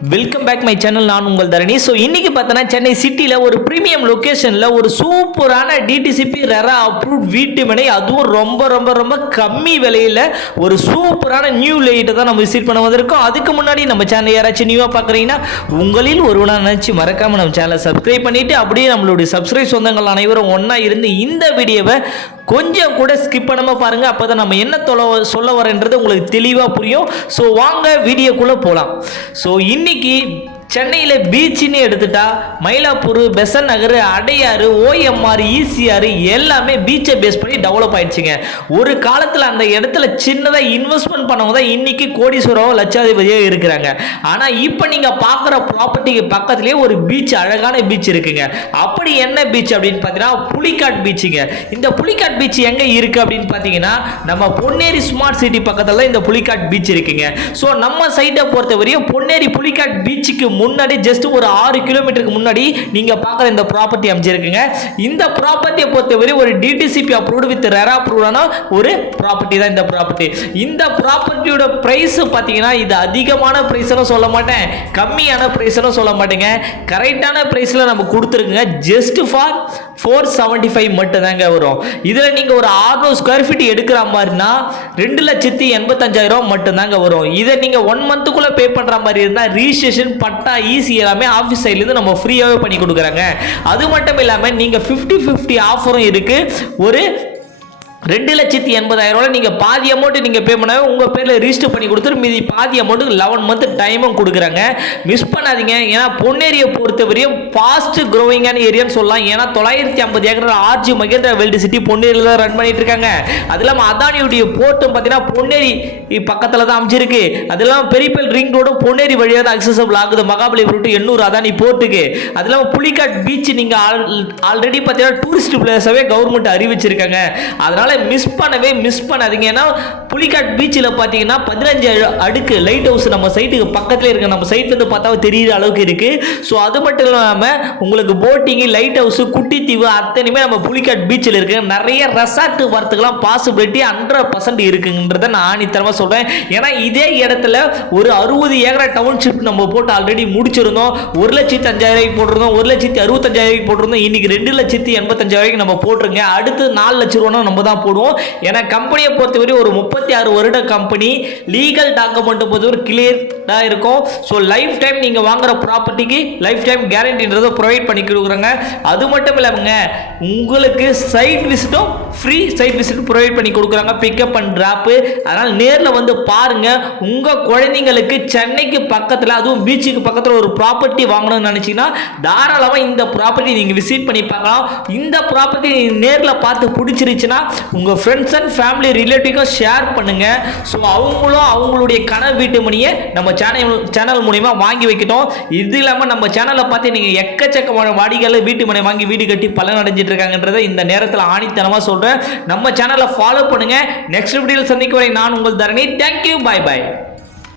Welcome back my channel நான் உங்கள் தரணி. So இன்னைக்கு பார்த்தோன்னா சென்னை சிட்டியில் ஒரு ப்ரீமியம் லொக்கேஷனில் ஒரு சூப்பரான டிடிசிபி ரெரா அப்ரூவ் வீட்டு மனை அதுவும் ரொம்ப ரொம்ப ரொம்ப கம்மி விலையில் ஒரு சூப்பரான நியூ லைட்டை தான் நம்ம விசிட் பண்ண வந்திருக்கோம். அதுக்கு முன்னாடி நம்ம சேனல் யாராச்சும் நியூவாக பார்க்குறீங்கன்னா உங்களில் ஒருவனாக நினச்சி மறக்காமல் நம்ம சேனலை சப்ஸ்கிரைப் பண்ணிவிட்டு அப்படியே நம்மளுடைய சப்ஸ்கிரைப் சொந்தங்கள் அனைவரும் ஒன்றா இருந்து இந்த வீடியோவை கொஞ்சம் கூட ஸ்கிப் பண்ணாமல் பாருங்கள் அப்போ தான் நம்ம என்ன தொலை சொல்ல வரேன்றது உங்களுக்கு தெளிவாக புரியும். ஸோ வாங்க வீடியோக்குள்ளே போகலாம் ஸோ இன்றைக்கி சென்னையில் பீச்சுன்னு எடுத்துட்டா மயிலாப்பூர் பெசன் நகர் அடையாறு ஓஎம்ஆர் ஈசிஆர் எல்லாமே பீச்சை பேஸ் பண்ணி டெவலப் ஆயிடுச்சுங்க. ஒரு காலத்தில் அந்த இடத்துல சின்னதாக இன்வெஸ்ட்மெண்ட் பண்ணவங்க தான் இன்னைக்கு கோடீஸ்வரம் லட்சாதிபதியாக இருக்கிறாங்க. ஆனால் இப்போ நீங்கள் பார்க்குற ப்ராப்பர்ட்டிக்கு பக்கத்துலேயே ஒரு பீச் அழகான பீச் இருக்குங்க. அப்படி என்ன பீச் அப்படின்னு பார்த்தீங்கன்னா புலிக்காட் பீச்சுங்க இந்த புலிக்காட் பீச் எங்கே இருக்குது அப்படின்னு பார்த்தீங்கன்னா நம்ம பொன்னேரி ஸ்மார்ட் சிட்டி பக்கத்தில் இந்த புலிக்காட் பீச் இருக்குங்க. ஸோ நம்ம சைட்டை பொறுத்தவரையும் பொன்னேரி புலிக்காட் பீச்சுக்கு முன்னாடி ஜஸ்ட் ஒரு ஆறு கிலோமீட்டருக்கு முன்னாடி நீங்கள் பார்க்குற இந்த ப்ராப்பர்ட்டி அமைச்சிருக்குங்க இந்த ப்ராப்பர்ட்டியை பொறுத்தவரை ஒரு டிடிசிபி அப்ரூவ்டு வித் ரெரா அப்ரூவ்டான ஒரு ப்ராப்பர்ட்டி தான் இந்த ப்ராப்பர்ட்டி இந்த ப்ராப்பர்ட்டியோட ப்ரைஸ் பார்த்தீங்கன்னா இது அதிகமான ப்ரைஸ்லாம் சொல்ல மாட்டேன். கம்மியான ப்ரைஸ்லாம் சொல்ல மாட்டேங்க. கரெக்டான ப்ரைஸில் நம்ம கொடுத்துருக்குங்க. Just for four seventy five மட்டும் தாங்க வரும். இதில் நீங்கள் ஒரு ஆறுநூறு ஸ்கொயர் ஃபீட் எடுக்கிற மாதிரினா ரெண்டு லட்சத்தி எண்பத்தஞ்சாயிரம் மட்டும்தாங்க வரும். இதை நீங்கள் ஒன் மந்த்துக்குள்ளே பே பண்ணுற மாதிரி இருந்தால் ரிஜிஸ்ட்ரேஷன் பட்டா ஈஸி எல்லாமே ஆஃபீஸ் சைட்லேருந்து நம்ம ஃப்ரீயாகவே பண்ணி கொடுக்குறாங்க. அது மட்டும் இல்லாமல் நீங்கள் ஃபிஃப்டி ஃபிஃப்டி ஆஃபரும் இருக்குது ஒரு ரெண்டு லட்சத்தி எண்பதாயிரம் ரூபாய் நீங்கள் பாதி அமௌண்ட்டு நீங்கள் பே பண்ணாவே உங்கள் பேரில் ரிஜிஸ்டர் பண்ணி கொடுத்துட்டு மீதி பாதி அமௌண்ட்டுக்கு லெவன் மந்த் டைமும் கொடுக்குறாங்க. மிஸ் பண்ணாதீங்க. ஏன்னா பொன்னேரியை பொறுத்தவரையும் ஃபாஸ்ட் க்ரோவிங்கான ஏரியான்னு சொல்லலாம். ஏன்னா தொள்ளாயிரத்தி ஐம்பது ஏக்கர் ஆர்ஜி மகேந்திரா வெல்டு சிட்டி பொன்னேரியில் தான் ரன் பண்ணிட்டு இருக்காங்க. அது இல்லாமல் அதானியுடைய போர்ட்டும் பார்த்தீங்கன்னா பொன்னேரி பக்கத்தில் தான் அமைச்சிருக்கு அது இல்லாமல் பெரியப்பல் ரிங் ரோடும் பொன்னேரி வழியாக தான் அக்சசபிள் ஆகுது. மகாபலிபுரம் டு எண்ணூர் அதானி போர்ட்டுக்கு அது இல்லாமல் புலிக்காட் பீச் நீங்கள் ஆல்ரெடி பார்த்தீங்கன்னா டூரிஸ்ட் பிளேஸாகவே கவர்மெண்ட் அறிவிச்சிருக்காங்க. அதனால் மிஸ் பண்ணவே மிஸ் பண்ணாதீங்க. ஏன்னா புலிகாட் பீச்சில் பார்த்தீங்கன்னா பதினஞ்சு அடுக்கு லைட் ஹவுஸ் நம்ம சைட்டுக்கு பக்கத்தில் இருக்க நம்ம சைட்லேருந்து பார்த்தா தெரியிற அளவுக்கு இருக்குது ஸோ அது மட்டும் இல்லாமல் உங்களுக்கு போட்டிங்கு லைட் ஹவுஸு குட்டித்தீவு அத்தனையுமே நம்ம புலிக்காட் பீச்சில் இருக்குது நிறைய ரெசார்ட் வரத்துக்கெல்லாம் பாசிபிலிட்டி ஹண்ட்ரட் பர்சன்ட் இருக்குன்றதை நான் ஆணித்தரமாக சொல்கிறேன் ஏன்னா இதே இடத்துல ஒரு அறுபது ஏக்கரா டவுன்ஷிப் நம்ம போட்டு ஆல்ரெடி முடிச்சிருந்தோம். ஒரு லட்சத்தி அஞ்சாயிரம் போட்டிருந்தோம். ஒரு லட்சத்தி அறுபத்தஞ்சாயிரம் போட்டிருந்தோம். இன்னைக்கு ரெண்டு லட்சத்தி எண்பத்தஞ்சாயிரம் நம்ம போட்டிருங்க அடுத்து நாலு லட்ச ரூபா நம்ம தான் போடுவோம். ஏன்னா கம்பெனியை பொறுத்தவரை ஒரு முப்பத்தி ஆறு வருட கம்பெனி லீகல் டாக்குமெண்ட் பொறுத்தவரை கிளியர்டாக இருக்கும். ஸோ லைஃப் டைம் நீங்கள் வாங்குற ப்ராப்பர்ட்டிக்கு லைஃப் டைம் கேரண்டின்றதை ப்ரொவைட் பண்ணி கொடுக்குறாங்க. அது மட்டும் இல்லாமங்க உங்களுக்கு சைட் விசிட்டும் ஃப்ரீ சைட் விசிட் ப்ரொவைட் பண்ணி கொடுக்குறாங்க. பிக்கப் அண்ட் ட்ராப்பு அதனால் நேரில் வந்து பாருங்கள் உங்கள் குழந்தைங்களுக்கு சென்னைக்கு பக்கத்தில் அதுவும் பீச்சுக்கு பக்கத்தில் ஒரு ப்ராப்பர்ட்டி வாங்கணும்னு நினச்சிங்கன்னா தாராளமாக இந்த ப்ராப்பர்ட்டி நீங்கள் விசிட் பண்ணி பார்க்கலாம். இந்த ப்ராப்பர்ட்டி நேரில் பார்த்து பிடிச்சிருச்சுன்னா உங்கள் ஃப்ரெண்ட்ஸ் அண்ட் ஃபேமிலி ரிலேட்டிவ்க்கும் ஷேர் பண்ணுங்கள் ஸோ அவங்களும் அவங்களுடைய கனவு வீட்டு மணியை நம்ம சேனல் சேனல் மூலிமா வாங்கி வைக்கட்டும். இது இல்லாமல் நம்ம சேனலை பார்த்து நீங்கள் எக்கச்சக்கமான வாடிகளில் வீட்டு மனை வாங்கி வீடு கட்டி பலன் அடைஞ்சிட்டு இருக்காங்கன்றதை இந்த நேரத்தில் ஆணித்தனமாக சொல்கிறேன் நம்ம சேனலை ஃபாலோ பண்ணுங்கள் நெக்ஸ்ட் வீடியோவில் சந்திக்க வரை நான் உங்கள் தரணி. தேங்க்யூ பாய் பாய்